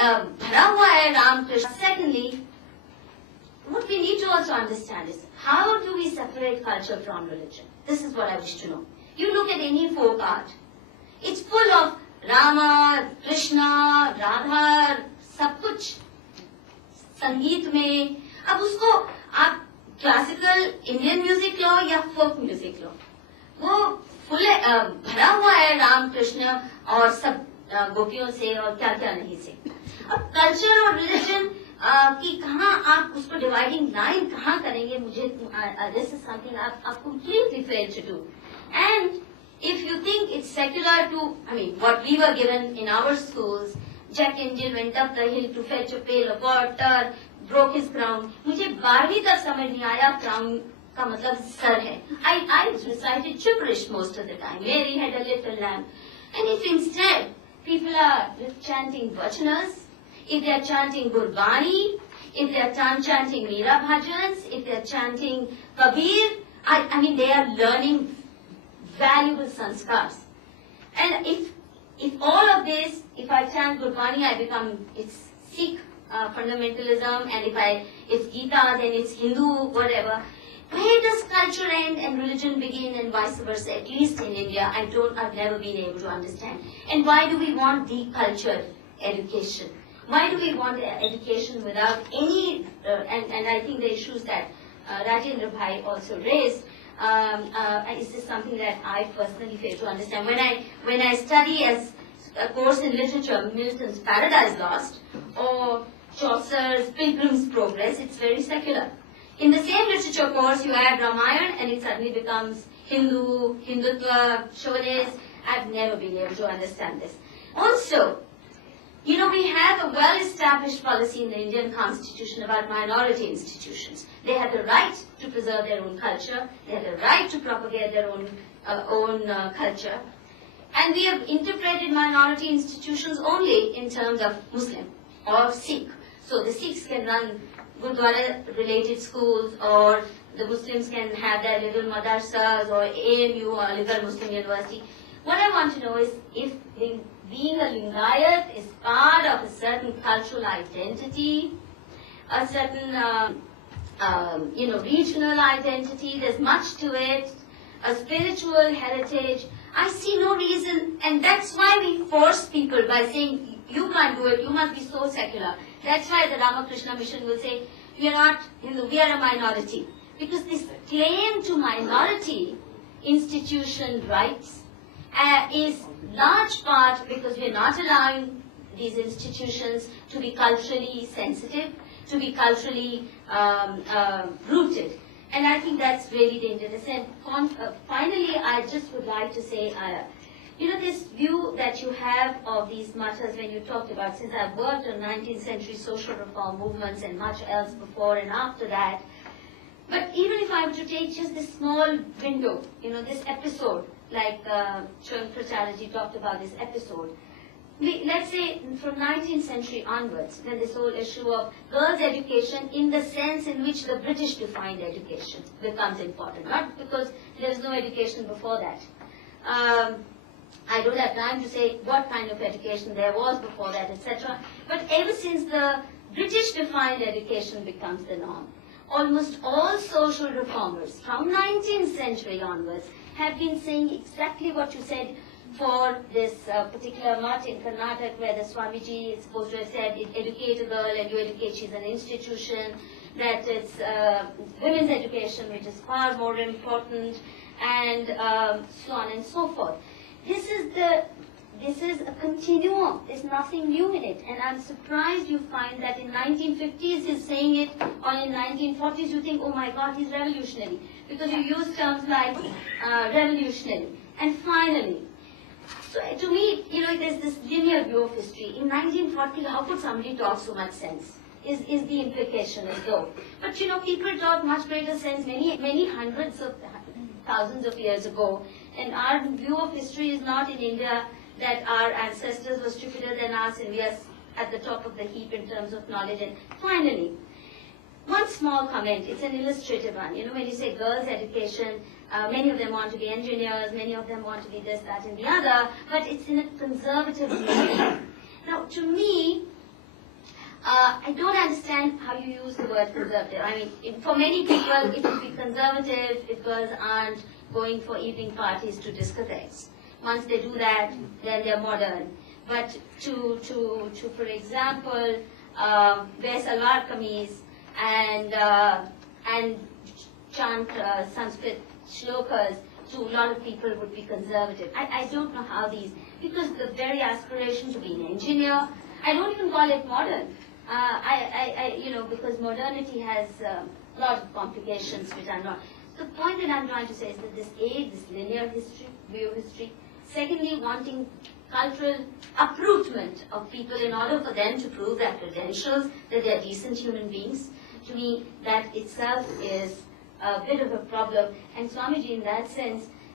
भरा हुआ है Ram Krishna. Secondly, what we need to also understand is how do we separate culture from religion? This is what I wish to know. You look at any folk art, it's full of Rama, Krishna, Radha, सब कुछ संगीत में. अब उसको आप classical Indian music लो या folk music लो, वो full भरा हुआ है राम कृष्ण और सब गोपियों से और क्या क्या नहीं से. अब कल्चर और रिलीजन की कहाँ आप उसको डिवाइडिंग लाइन कहाँ करेंगे, मुझे दिस इज समथिंग आप completely fail to do. And if you think it's secular to, I mean, what we were given in our schools, Jack Angel went up the hill to fetch a pail of water, broke his crown. मुझे 12वीं तक समझ नहीं आया crown का मतलब sir है. I recited gibberish most of the time. Mary had a little lamb. And if instead people are chanting vachanas, if they are chanting Gurbani, if they are chanting Meera Bhajans, if they are chanting Kabir, I mean they are learning valuable sanskars. And if all of this, if I chant Gurbani, I become, it's Sikh fundamentalism, and if it's Gita, then it's Hindu, whatever. Where does culture end and religion begin, and vice versa? At least in India, I've never been able to understand. And why do we want decultured education? Why do we want education without any, and I think the issues that Rajendra Bhai also raised, is this something that I personally fail to understand. When I study as a course in literature, Milton's Paradise Lost or Chaucer's Pilgrim's Progress, it's very secular. In the same literature course, you add Ramayana and it suddenly becomes Hindu, Hindutva, chauvinist. I've never been able to understand this. Also, you know, we have a well-established policy in the Indian Constitution about minority institutions. They have the right to preserve their own culture. They have the right to propagate their own culture. And we have interpreted minority institutions only in terms of Muslim or Sikh. So the Sikhs can run Gurdwara-related schools, or the Muslims can have their little madrasas, or AMU, or Aligarh Muslim University. What I want to know is if being a Lingayat is part of a certain cultural identity, a certain regional identity. There's much to it, a spiritual heritage. I see no reason, and that's why we force people by saying, you can't do it, you must be so secular. That's why the Ramakrishna Mission will say, we are not Hindu, we are a minority. Because this claim to minority institution rights is large part because we are not allowing these institutions to be culturally sensitive, to be culturally rooted. And I think that's really dangerous. And finally, I just would like to say, this view that you have of these matters when you talked about, since I've worked on 19th century social reform movements and much else before and after that, but even if I were to take just this small window, this episode, like Chön Pracharya talked about this episode, let's say from 19th century onwards, when this whole issue of girls' education in the sense in which the British defined education becomes important, not because there was no education before that. I don't have time to say what kind of education there was before that, etc. But ever since the British defined education becomes the norm, almost all social reformers from 19th century onwards have been saying exactly what you said for this particular mutt in Karnataka, where the Swamiji is supposed to have said, educate a girl and you educate, she's an institution, that it's women's education which is far more important, and so on and so forth. This is a continuum. There's nothing new in it. And I'm surprised you find that in 1950s he's saying it, or in 1940s you think, oh my God, he's revolutionary. Because you use terms like revolutionary. And finally, so to me, there's this linear view of history. In 1940, how could somebody talk so much sense? Is the implication as though. But people talk much greater sense many hundreds of thousands of years ago. And our view of history is not in India that our ancestors were stupider than us and we are at the top of the heap in terms of knowledge. And finally, one small comment, it's an illustrative one. When you say girls' education, many of them want to be engineers, many of them want to be this, that, and the other, but it's in a conservative way. Now, to me, I don't understand how you use the word conservative. I mean, for many people, it would be conservative if girls aren't going for evening parties to discotheques. Once they do that, then they're modern. But to for example, wear salwar kameez and chant Sanskrit shlokas, to a lot of people would be conservative. I don't know how these, because the very aspiration to be an engineer, I don't even call it modern. Because modernity has a lot of complications which are not. The point that I'm trying to say is that this linear history, view of history. Secondly, wanting cultural uprootment of people in order for them to prove their credentials, that they're decent human beings. To me, that itself is a bit of a problem. And Swamiji, in that sense,